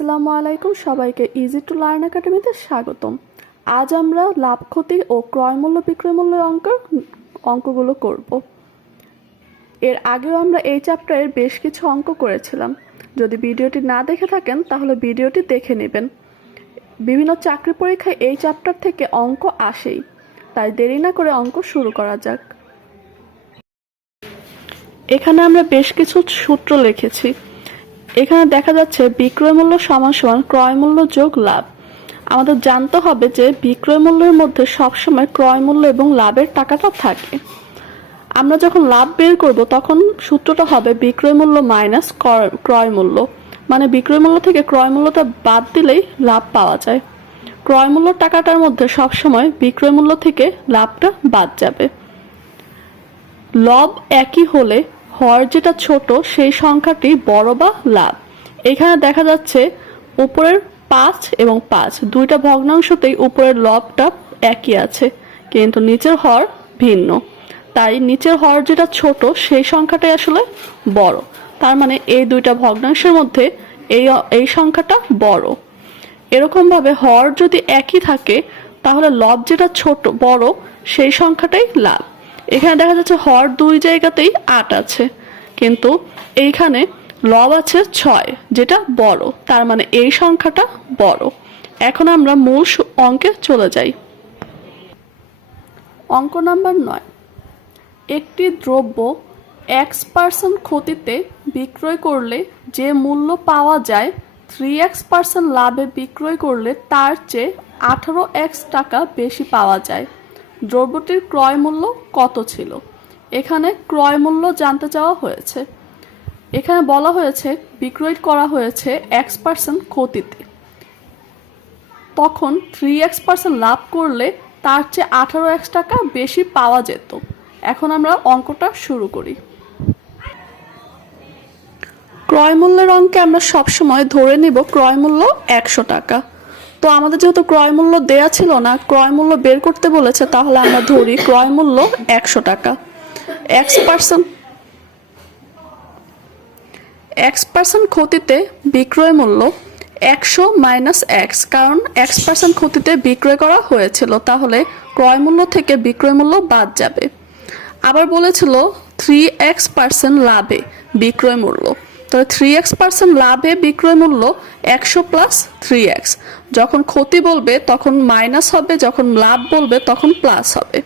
আসসালামু আলাইকুম, সবাইকে ইজি টু লার্ন একাডেমিতে স্বাগতম। আজ আমরা লাভ ক্ষতি ও ক্রয় মূল্য বিক্রয় মূল্যের অঙ্কগুলো করব। এর আগেও আমরা এই চ্যাপ্টারের বেশ কিছু অঙ্ক করেছিলাম। যদি ভিডিওটি না দেখে থাকেন তাহলে ভিডিওটি দেখে নেবেন। বিভিন্ন চাকরি পরীক্ষায় এই চ্যাপ্টার থেকে অঙ্ক আসেই, তাই দেরি না করে অঙ্ক শুরু করা যাক। এখানে আমরা বেশ কিছু সূত্র লিখেছি। এখানে দেখা যাচ্ছে বিক্রয় মূল্য সমান সমান ক্রয় মূল্য যোগ লাভ। আমাদের জানতে হবে যে বিক্রয় মূল্যের মধ্যে সবসময় ক্রয় মূল্য এবং লাভের টাকাটা থাকে। আমরা যখন লাভ বের করব তখন সূত্রটা হবে বিক্রয় মূল্য মাইনাস ক্রয় মূল্য, মানে বিক্রয় মূল্য থেকে ক্রয় মূল্যটা বাদ দিলেই লাভ পাওয়া যায়। ক্রয় মূল্য টাকাটার মধ্যে সবসময় বিক্রয় মূল্য থেকে লাভটা বাদ যাবে। লব একই হলে হর যেটা ছোট সেই সংখ্যাটি বড় বা লাভ। এখানে দেখা যাচ্ছে উপরের 5 এবং 5 দুইটা ভগ্নাংশতেই উপরের লবটা একই আছে, কিন্তু নিচের হর ভিন্ন, তাই নিচের হর যেটা ছোট সেই সংখ্যাটাই আসলে বড়। তার মানে এই দুইটা ভগ্নাংশের মধ্যে এই সংখ্যাটা বড়। এরকম ভাবে হর যদি একই থাকে তাহলে লব যেটা ছোট বড় সেই সংখ্যাটাই লাভ। এখানে দেখা যাচ্ছে হর দুই জায়গাতেই 8 আছে, কিন্তু এইখানে লব আছে 6 যেটা বড়, তার মানে এই সংখ্যাটা বড়। এখন আমরা মূল অঙ্কে চলে যাই। অঙ্ক নাম্বার 9। একটি দ্রব্য x% ক্ষতিতে বিক্রয় করলে যে মূল্য পাওয়া যায় 3x% লাভে বিক্রয় করলে তার চেয়ে 18x টাকা বেশি পাওয়া যায়। দ্রব্যটির ক্রয় মূল্য কত ছিল? এখানে ক্রয় মূল্য জানতে চাওয়া হয়েছে। এখানে বলা হয়েছে বিক্রয় করা হয়েছে x% ক্ষতিতে, তখন 3x% লাভ করলে তার চেয়ে 18x টাকা বেশি পাওয়া যেত। এখন আমরা অঙ্কটা শুরু করি। ক্রয় মূল্যের অঙ্কে আমরা সবসময় ধরে নিব ক্রয় মূল্য 100 টাকা। তো আমাদের যেহেতু ক্রয় মূল্য দেয়া ছিল না, ক্রয় মূল্য বের করতে বলেছে, তাহলে আমরা ধরি ক্রয় মূল্য 100 টাকা। x% ক্ষতিতে বিক্রয় মূল্য 100 মাইনাস x, কারণ x% ক্ষতিতে বিক্রয় করা হয়েছিল, তাহলে ক্রয় মূল্য থেকে বিক্রয় মূল্য বাদ যাবে। আবার বলেছিল 3x% লাভে বিক্রয় মূল্য, তো 3x% লাভে বিক্রয় মূল্য 100 প্লাস 3x। যখন ক্ষতি বলবে তখন মাইনাস হবে, যখন লাভ বলবে তখন প্লাস হবে।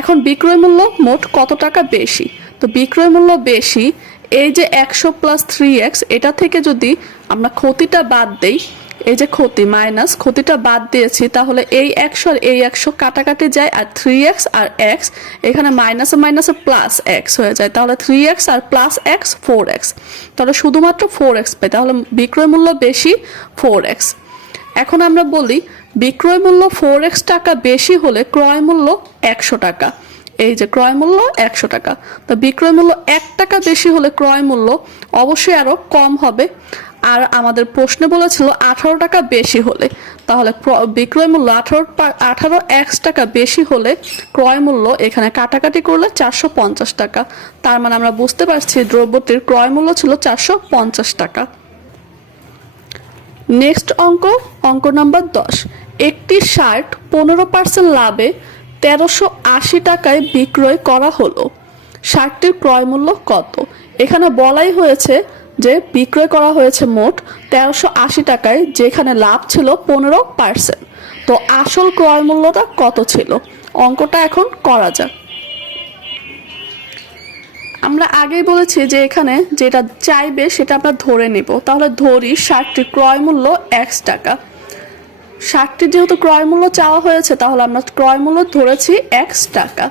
এখন বিক্রয় মূল্য মোট কত টাকা বেশি? তো বিক্রয় মূল্য বেশি, এই যে 100 প্লাস 3x, এটা থেকে যদি আমরা ক্ষতিটা বাদ দেই, এই যে ক্ষতি মাইনাস ক্ষতিটা বাদ দিয়েছি, তাহলে এই 100 আর এই 100 কাটাকাটি যায়, আর 3x আর x এখানে মাইনাসে মাইনাসে প্লাস x হয়ে যায়, তাহলে 3x আর প্লাস x 4x, তাহলে শুধুমাত্র 4x পাই, তাহলে বিক্রয় মূল্য বেশি 4x। এখন আমরা বলি বিক্রয় মূল্য 4x টাকা বেশি হলে ক্রয় মূল্য 100 টাকা। এই যে ক্রয় মূল্য 100 টাকা, তো বিক্রয় মূল্য 1 টাকা বেশি হলে ক্রয় মূল্য অবশ্যই আরো কম হবে। আর আমাদের প্রশ্নে বলেছিল 18 টাকা বেশি হলে, তাহলে বিক্রয় মূল্য 18x টাকা বেশি হলে ক্রয় মূল্য এখানে কাটাকাটি করলে 450 টাকা। তার মানে আমরা বুঝতে পারছি দ্রব্যটির ক্রয় মূল্য ছিল 450 টাকা। নেক্সট অঙ্ক নাম্বার 10। একটি শার্ট 15% লাভে 1380 টাকায় বিক্রয় করা হলো। শার্টটির ক্রয় মূল্য কত? এখানে বলাই হয়েছে যে বিক্রয় করা হয়েছে মোট 1380 টাকায়, যেখানে লাভ ছিল 15%। তো আসল ক্রয় মূল্যটা কত ছিল? অঙ্কটা এখন করা যাক। আমরা আগেই বলেছি যে এখানে যেটা চাইবে সেটা আমরা ধরে নিব, তাহলে ধরি শার্টটির ক্রয় মূল্য x টাকা। শার্টটির যেহেতু ক্রয় মূল্য চাওয়া হয়েছে, তাহলে আমরা ক্রয় মূল্য ধরেছি x টাকা।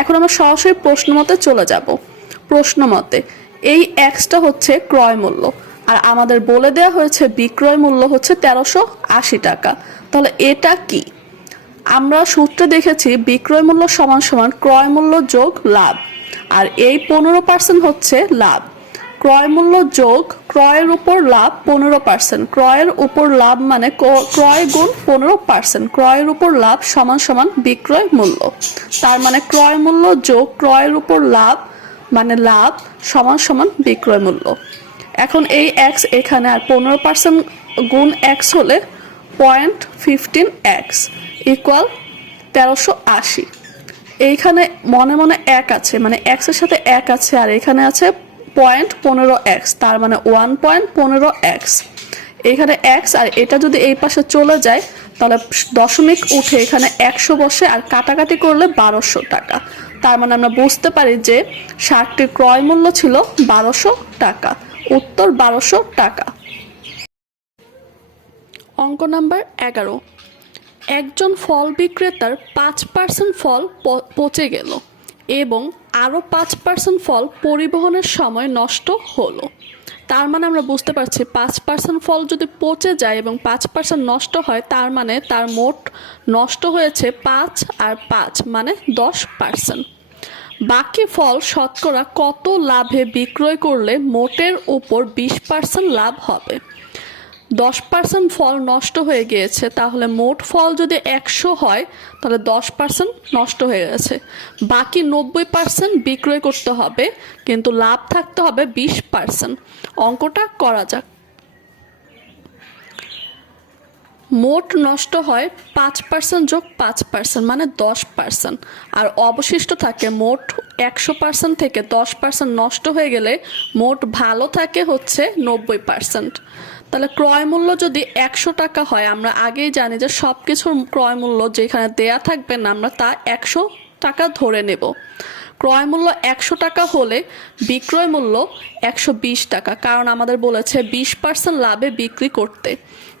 এখন আমরা সরাসরি প্রশ্ন মতে চলে যাব। প্রশ্ন মতে এই xটা হচ্ছে ক্রয় মূল্য, আর আমাদের বলে দেওয়া হয়েছে বিক্রয় মূল্য হচ্ছে 1380 টাকা। তাহলে এটা কি? আমরা সূত্রে দেখেছি বিক্রয় মূল্য সমান সমান ক্রয় মূল্য যোগ লাভ, আর এই 15% হচ্ছে লাভ। ক্রয় মূল্য যোগ ক্রয়ের উপর লাভ 15%, ক্রয়ের উপর লাভ মানে ক্রয় গুণ 15%, ক্রয়ের উপর লাভ সমান সমান বিক্রয় মূল্য। তার মানে ক্রয় মূল্য যোগ ক্রয়ের উপর লাভ মানে লাভ সমান সমান বিক্রয় মূল্য। এখন এই x এখানে আর 15% গুণ এক্স হলে 0.15x ইকুয়াল 1380। এইখানে মনে মনে এক আছে, মানে এক্স এর সাথে এক আছে, আর এখানে আছে 0.15x, তার মানে 1.15x। এখানে এক্স আর এটা যদি এই পাশে চলে যায় তাহলে দশমিক উঠে এখানে 100 বসে, আর কাটাকাটি করলে 1200 টাকা। তার মানে আমরা বুঝতে পারি যে শার্টটির ক্রয় মূল্য ছিল 1200 টাকা। উত্তর 1200 টাকা। অঙ্ক নাম্বার 11। একজন ফল বিক্রেতার 5% ফল পচে গেল এবং আরও 5% ফল পরিবহনের সময় নষ্ট হলো। তার মানে আমরা বুঝতে পারছি 5% ফল যদি পচে যায় এবং 5% নষ্ট হয়, তার মানে তার মোট নষ্ট হয়েছে 5 আর 5 মানে 10%। বাকি ফল শতকরা কত লাভে বিক্রয় করলে মোটের উপর 20% লাভ হবে? 10% ফল নষ্ট হয়ে গিয়েছে, তাহলে মোট ফল যদি 100 হয় তাহলে 10% নষ্ট হয়ে গেছে। বাকি 90% বিক্রয় করতে হবে, কিন্তু লাভ থাকতে হবে 20%। অঙ্কটা করা যাক। মোট নষ্ট হয় 5% যোগ 5% মানে 10%, আর অবশিষ্ট থাকে মোট 100% থেকে 10% নষ্ট হয়ে গেলে মোট ভালো থাকে হচ্ছে 90%। তাহলে ক্রয় মূল্য যদি 100 টাকা হয়, আমরা আগেই জানি যে সব কিছুর ক্রয় মূল্য যেখানে দেয়া থাকবে না আমরা তা 100 টাকা ধরে নেব। ক্রয় মূল্য 100 টাকা হলে বিক্রয় মূল্য 120 টাকা, কারণ আমাদের বলেছে 20% লাভে বিক্রি করতে।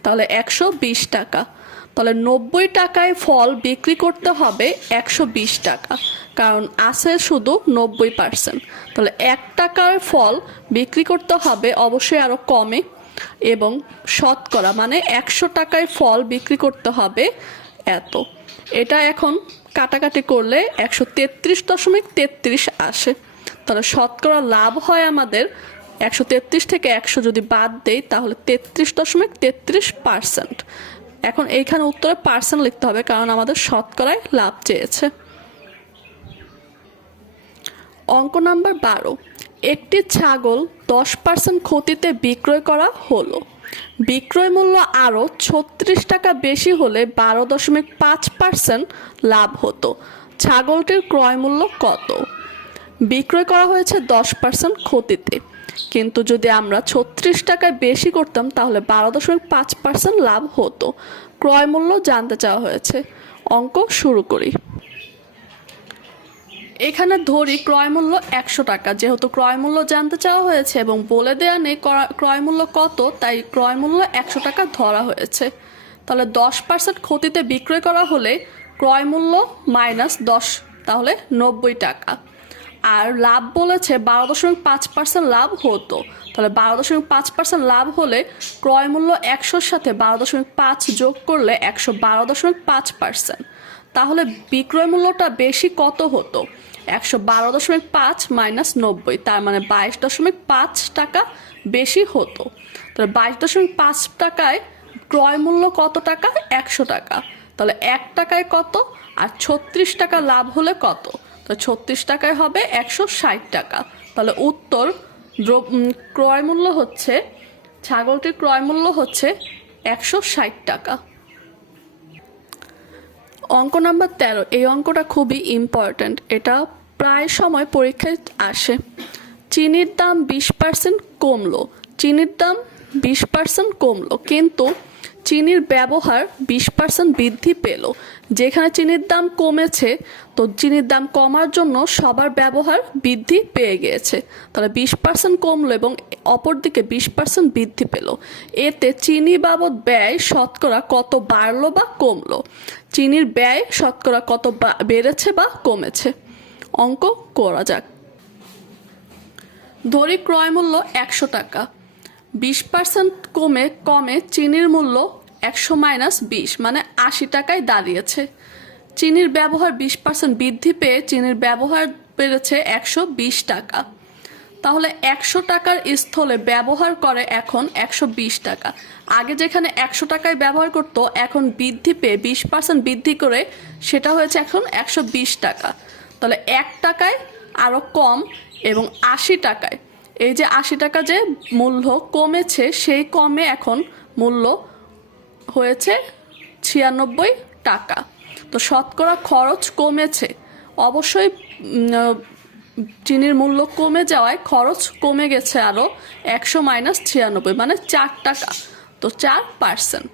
তাহলে 120 টাকা। তাহলে 90 টাকায় ফল বিক্রি করতে হবে 120 টাকা, কারণ আছে শুধু 90%। তাহলে 1 টাকার ফল বিক্রি করতে হবে অবশ্যই আরও কমে, এবং শতকরা মানে 100 টাকায় ফল বিক্রি করতে হবে এত। এটা এখন কাটাকাটি করলে 133.33 আসে। তাহলে শতকরা লাভ হয় আমাদের 133 থেকে 100 যদি বাদ দেই তাহলে 33.33%। এখন এইখানে উত্তরে পার্সেন্ট লিখতে হবে, কারণ আমাদের শতকরায় লাভ চেয়েছে। অঙ্ক নাম্বার 12। একটি ছাগল 10% ক্ষতিতে বিক্রয় করা হলো। বিক্রয় মূল্য আরও 36 টাকা বেশি হলে 12.5% লাভ হতো। ছাগলটির ক্রয় মূল্য কত? বিক্রয় করা হয়েছে 10% ক্ষতিতে, কিন্তু যদি আমরা 36 টাকায় বেশি করতাম তাহলে 12.5% লাভ হতো। ক্রয় মূল্য জানতে চাওয়া হয়েছে। অঙ্ক শুরু করি। এখানে ধরি ক্রয় মূল্য 100 টাকা, যেহেতু ক্রয় মূল্য জানতে চাওয়া হয়েছে এবং বলে দেয়া নেই ক্রয় মূল্য কত, তাই ক্রয় মূল্য 100 টাকা ধরা হয়েছে। তাহলে 10% ক্ষতিতে বিক্রয় করা হলে ক্রয় মূল্য -10, তাহলে 90 টাকা। আর লাভ বলেছে 12.5% লাভ হতো, তাহলে 12.5% লাভ হলে ক্রয় মূল্য 100-র সাথে 12.5 যোগ করলে 112.5%। তাহলে বিক্রয় মূল্যটা বেশি কত হতো? 112.5 মাইনাস 90, তার মানে 22.5 টাকা বেশি হতো। তাহলে 22.5 টাকায় ক্রয় মূল্য কত টাকা? 100 টাকা। তাহলে 1 টাকায় কত? আর 36 টাকা লাভ হলে কত? তো 36 টাকায় হবে 160 টাকা। তাহলে উত্তর ক্রয় মূল্য হচ্ছে, ছাগলটির ক্রয় মূল্য হচ্ছে 160 টাকা। অঙ্ক নাম্বার 13। এই অঙ্কটা খুবই ইম্পর্ট্যান্ট, এটা প্রায় সময় পরীক্ষায় আসে। চিনির দাম 20% কমলো। চিনির দাম 20% কমলো, কিন্তু চিনির ব্যবহার 20% বৃদ্ধি পেল। যেখানে চিনির দাম কমেছে, তো চিনির দাম কমার জন্য সবার ব্যবহার বৃদ্ধি পেয়ে গিয়েছে। তাহলে 20% কমলো এবং অপরদিকে 20% বৃদ্ধি পেল। এতে চিনি বাবদ ব্যয় শতকরা কত বাড়লো বা কমলো? চিনির ব্যয় শতকরা কত বেড়েছে বা কমেছে? অঙ্ক করা যাক। ধরি ক্রয় মূল্য 100 টাকা, 20% কমে চিনির মূল্য 100 মাইনাস 20 মানে 80 টাকায় দাঁড়িয়েছে। চিনির ব্যবহার 20% বৃদ্ধি পেয়ে চিনির ব্যবহার বেড়েছে 120 টাকা। তাহলে 100 টাকার স্থলে ব্যবহার করে এখন 120 টাকা। আগে যেখানে 100 টাকায় ব্যবহার করত, এখন বৃদ্ধি পেয়ে 20% বৃদ্ধি করে সেটা হয়েছে এখন 120 টাকা। তাহলে 1 টাকায় আরও কম এবং 80 টাকায়, এই যে 80 টাকা যে মূল্য কমেছে সেই কমে এখন মূল্য হয়েছে 96 টাকা। তো শতকরা খরচ কমেছে, অবশ্যই চিনির মূল্য কমে যাওয়ায় খরচ কমে গেছে আরও 100 মাইনাস 96 মানে 4 টাকা। তো 4%।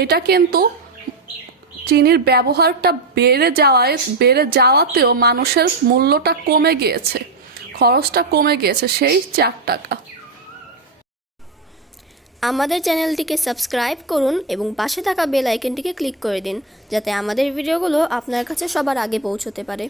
এটা কিন্তু চিনির ব্যবহারটা বেড়ে যাওয়াতেও মানুষের মূল্যটা কমে গিয়েছে, খরচটা কমে গিয়েছে সেই 4 টাকা। আমাদের চ্যানেলটিকে সাবস্ক্রাইব করুন এবং পাশে থাকা বেল আইকনটিকে ক্লিক করে দিন, যাতে আমাদের ভিডিওগুলো আপনার কাছে সবার আগে পৌঁছতে পারে।